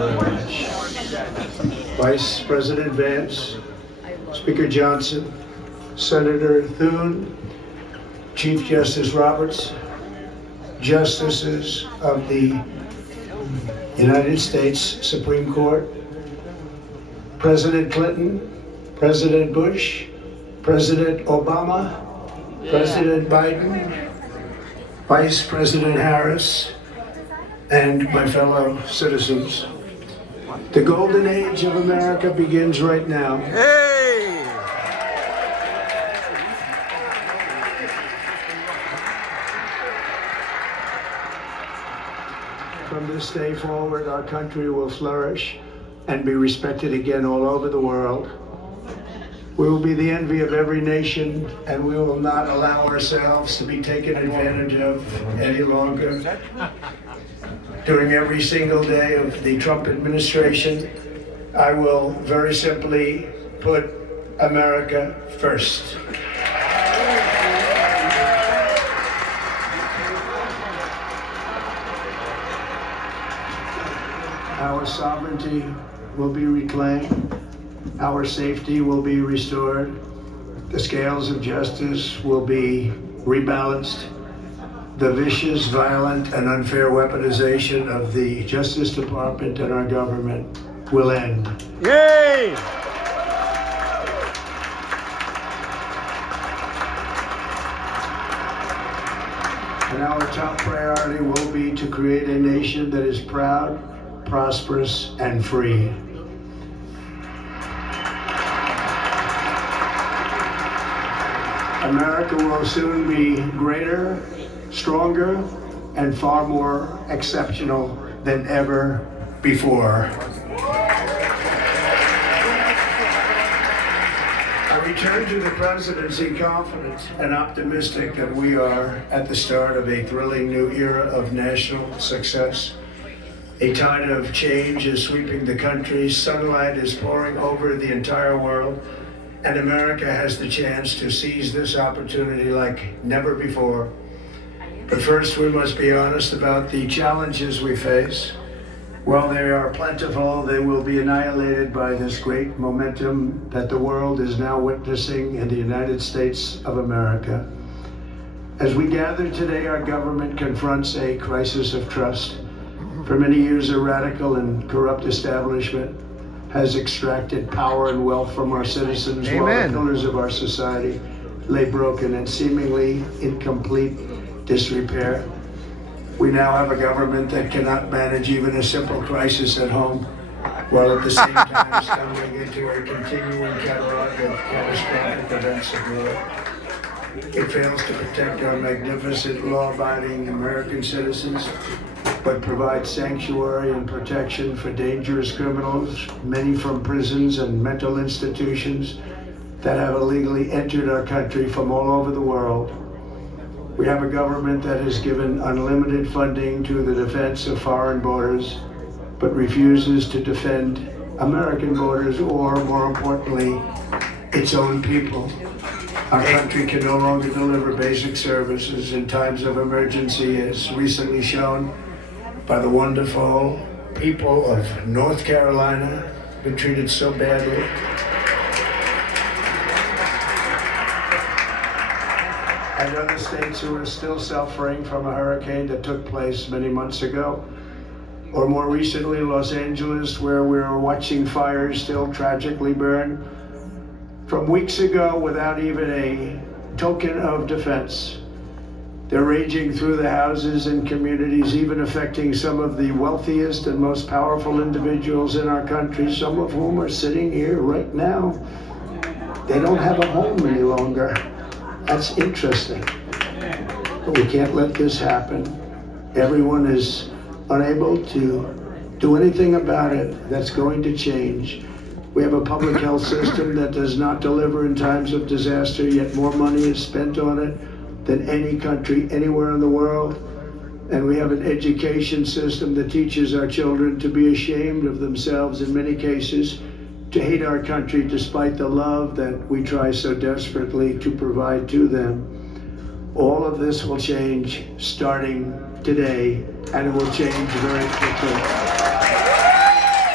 very much. Vice President Vance, Speaker Johnson, Senator Thune, Chief Justice Roberts, Justices of the United States Supreme Court, President Clinton, President Bush, President Obama, President Biden, Vice President Harris, and my fellow citizens. The golden age of America begins right now. Hey! From this day forward, our country will flourish and be respected again all over the world. We will be the envy of every nation, and we will not allow ourselves to be taken advantage of any longer. During every single day of the Trump administration, I will very simply put America first. Our sovereignty will be reclaimed. Our safety will be restored. The scales of justice will be rebalanced. The vicious, violent, and unfair weaponization of the Justice Department and our government will end. Yay! And our top priority will be to create a nation that is proud, prosperous, and free. America will soon be greater, stronger, and far more exceptional than ever before. I return to the presidency confident and optimistic that we are at the start of a thrilling new era of national success. A tide of change is sweeping the country, sunlight is pouring over the entire world, and America has the chance to seize this opportunity like never before. But first, we must be honest about the challenges we face. While they are plentiful, they will be annihilated by this great momentum that the world is now witnessing in the United States of America. As we gather today, our government confronts a crisis of trust. For many years, a radical and corrupt establishment has extracted power and wealth from our citizens. Amen. While the pillars of our society lay broken and seemingly in complete disrepair. We now have a government that cannot manage even a simple crisis at home, while at the same time stumbling into a continuing catalog of catastrophic events abroad. It fails to protect our magnificent law-abiding American citizens, but provides sanctuary and protection for dangerous criminals, many from prisons and mental institutions that have illegally entered our country from all over the world. We have a government that has given unlimited funding to the defense of foreign borders, but refuses to defend American borders or, more importantly, its own people. Our country can no longer deliver basic services in times of emergency, as recently shown by the wonderful people of North Carolina, been treated so badly. And other states who are still suffering from a hurricane that took place many months ago. Or more recently, Los Angeles, where we are watching fires still tragically burn from weeks ago without even a token of defense. They're raging through the houses and communities, even affecting some of the wealthiest and most powerful individuals in our country, some of whom are sitting here right now. They don't have a home any longer. That's interesting. But we can't let this happen. Everyone is unable to do anything about it. That's going to change. We have a public health system that does not deliver in times of disaster, yet more money is spent on it than any country anywhere in the world. And we have an education system that teaches our children to be ashamed of themselves in many cases, to hate our country despite the love that we try so desperately to provide to them. All of this will change starting today, and it will change very quickly.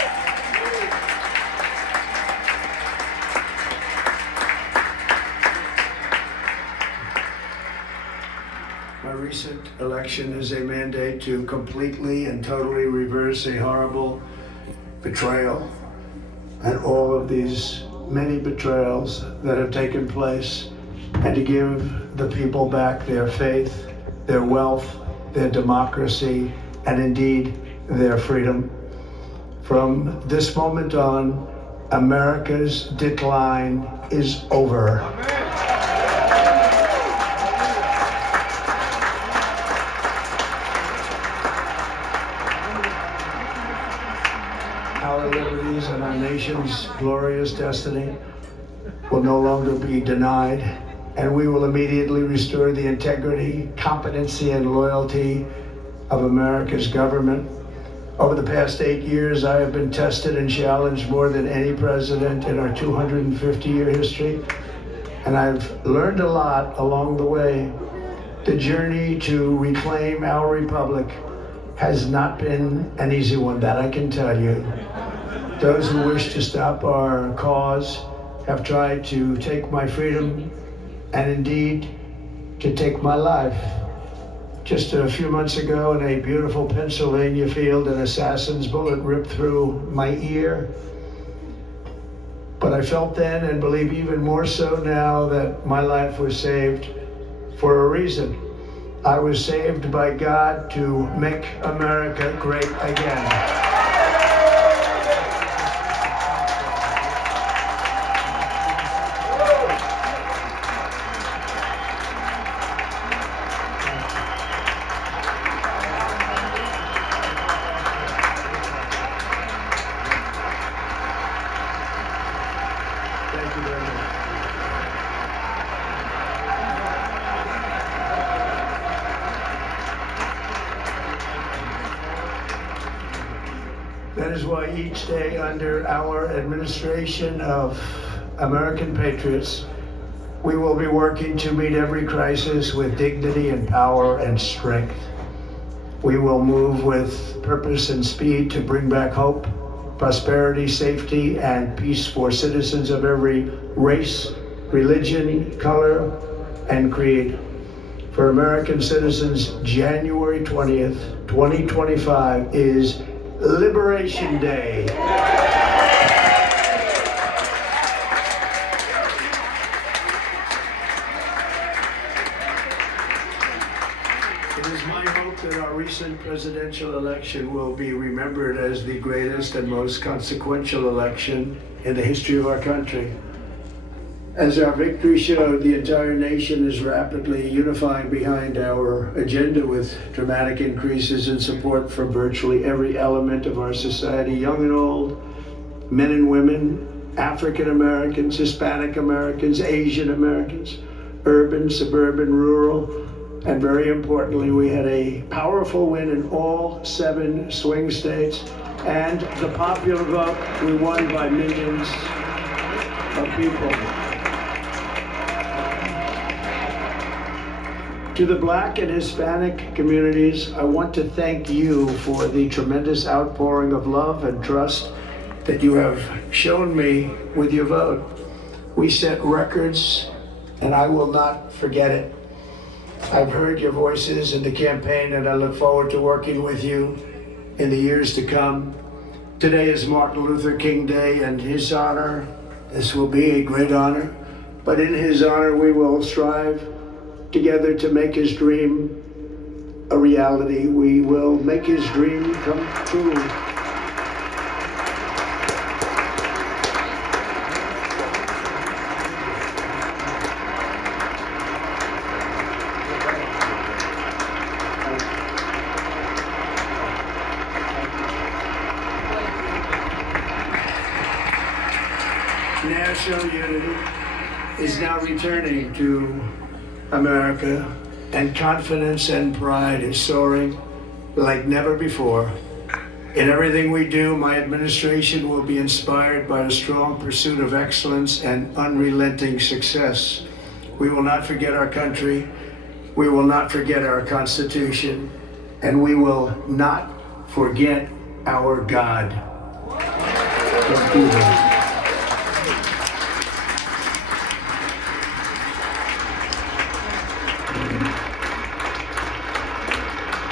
election is a mandate to completely and totally reverse a horrible betrayal and all of these many betrayals that have taken place, and to give the people back their faith, their wealth, their democracy, and indeed their freedom. From this moment on, America's decline is over. Our liberties and our nation's glorious destiny will no longer be denied, and we will immediately restore the integrity, competency, and loyalty of America's government. Over the past 8 years, I have been tested and challenged more than any president in our 250-year history, and I've learned a lot along the way. The journey to reclaim our republic has not been an easy one, that I can tell you. Those who wish to stop our cause have tried to take my freedom and indeed to take my life. Just a few months ago in a beautiful Pennsylvania field, an assassin's bullet ripped through my ear. But I felt then, and believe even more so now, that my life was saved for a reason. I was saved by God to make America great again. Thank you very much. That is why each day under our administration of American patriots, we will be working to meet every crisis with dignity and power and strength. We will move with purpose and speed to bring back hope, prosperity, safety, and peace for citizens of every race, religion, color, and creed. For American citizens, January 20th, 2025 is Liberation Day. It is my hope that our recent presidential election will be remembered as the greatest and most consequential election in the history of our country. As our victory showed, the entire nation is rapidly unifying behind our agenda with dramatic increases in support from virtually every element of our society, young and old, men and women, African Americans, Hispanic Americans, Asian Americans, urban, suburban, rural, and very importantly, we had a powerful win in all 7 swing states, and the popular vote, we won by millions of people. To the Black and Hispanic communities, I want to thank you for the tremendous outpouring of love and trust that you have shown me with your vote. We set records, and I will not forget it. I've heard your voices in the campaign, and I look forward to working with you in the years to come. Today is Martin Luther King Day, and his honor, this will be a great honor, but in his honor we will strive together to make his dream a reality. We will make his dream come true. National unity is now returning to America, and confidence and pride is soaring like never before. In everything we do, my administration will be inspired by a strong pursuit of excellence and unrelenting success. We will not forget our country, we will not forget our Constitution, and we will not forget our God. Let's do that.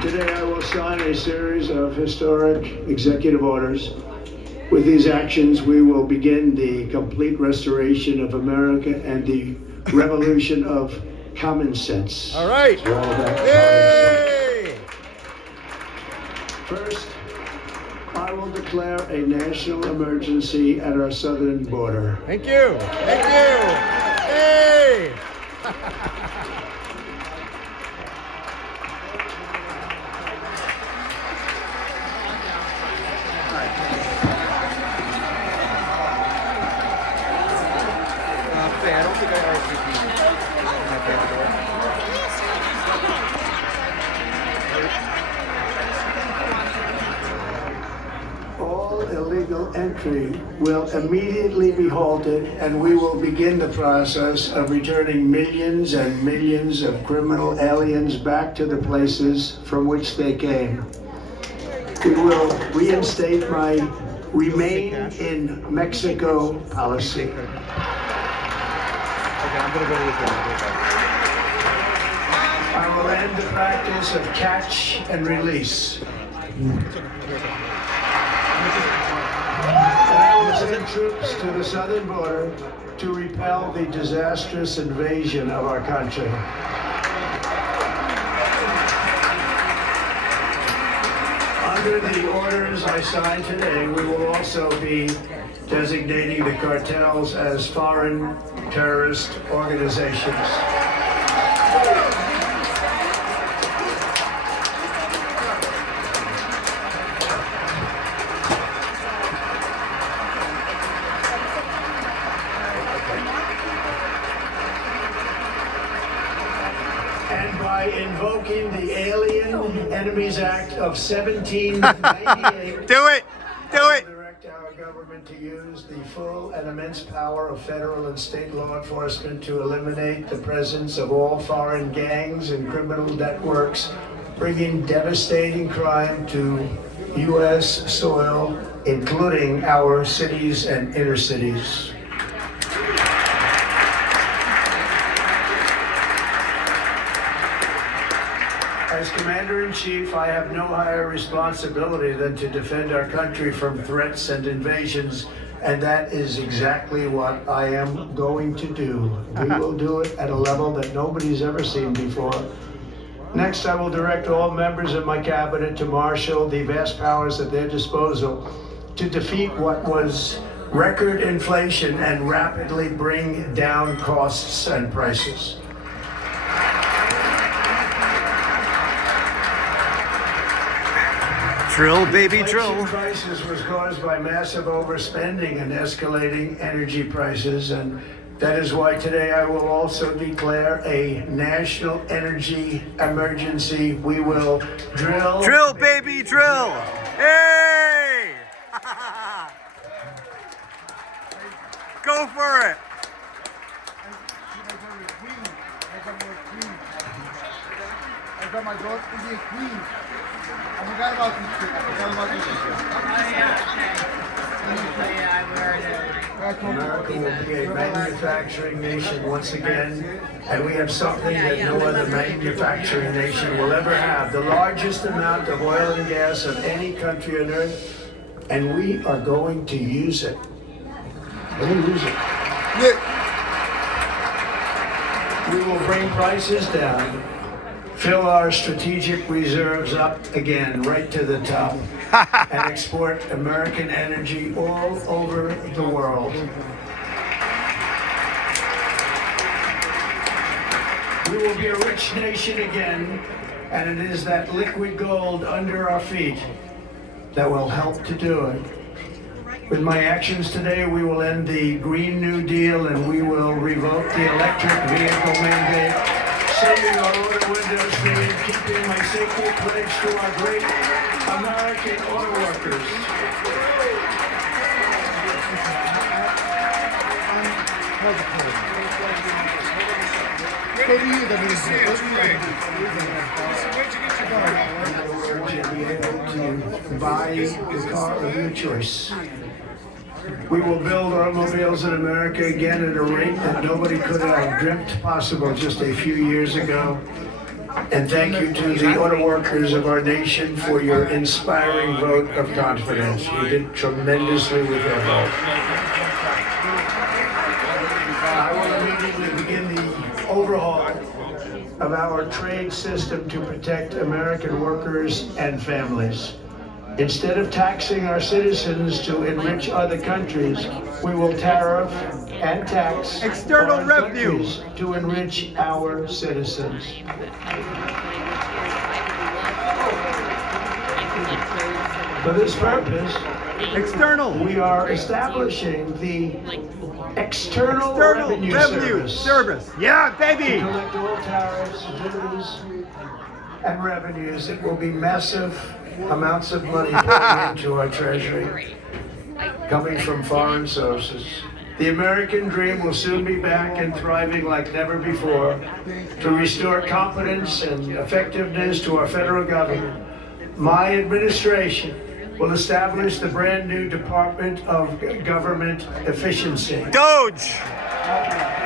Today I will sign a series of historic executive orders. With these actions, we will begin the complete restoration of America and the revolution of common sense. All right. We're all about common Yay! sense. First, I will declare a national emergency at our southern border. Thank you. Thank you. Hey! I don't think I All illegal entry will immediately be halted, and we will begin the process of returning millions and millions of criminal aliens back to the places from which they came. We will reinstate my Remain in Mexico policy. Okay, I'm gonna go to the I will end the practice of catch and release. And I will send troops to the southern border to repel the disastrous invasion of our country. Under the orders I signed today, we will also be designating the cartels as foreign terrorist organizations. And by invoking the Alien Enemies Act of 1798, Do it. Do it. direct our government to use the full and immense power of federal and state law enforcement to eliminate the presence of all foreign gangs and criminal networks, bringing devastating crime to U.S. soil, including our cities and inner cities. As Commander-in-Chief, I have no higher responsibility than to defend our country from threats and invasions, and that is exactly what I am going to do. We will do it at a level that nobody's ever seen before. Next, I will direct all members of my cabinet to marshal the vast powers at their disposal to defeat what was record inflation and rapidly bring down costs and prices. Drill, baby, Inflation drill. crisis was caused by massive overspending and escalating energy prices, and that is why today I will also declare a national energy emergency. We will drill. Drill, baby, drill. Hey! Go for it. I got my daughter to be a queen. I forgot about this shit. America will be a manufacturing nation once again, and we have something that no other manufacturing nation will ever have. The largest amount of oil and gas of any country on earth, and we are going to use it. We're going to use it. We will bring prices down, fill our strategic reserves up again, right to the top, and export American energy all over the world. We will be a rich nation again, and it is that liquid gold under our feet that will help to do it. With my actions today, we will end the Green New Deal and we will revoke the electric vehicle mandate, saving our auto industry and keeping my safety pledge to our great American auto workers. In other words, you'll be able to buy the car of your choice. We will build automobiles in America again at a rate that nobody could have dreamt possible just a few years ago. And thank you to the auto workers of our nation for your inspiring vote of confidence. You did tremendously with your vote. I will immediately begin the overhaul of our trade system to protect American workers and families. Instead of taxing our citizens to enrich other countries, we will tariff and tax External foreign revenue countries to enrich our citizens. For this purpose, external we are establishing the External Revenue service. Yeah, to baby. collect all tariffs, duties, and revenues. It will be massive amounts of money pouring into our treasury, coming from foreign sources. The American dream will soon be back and thriving like never before to restore confidence and effectiveness to our federal government. My administration will establish the brand new Department of Government Efficiency. Doge.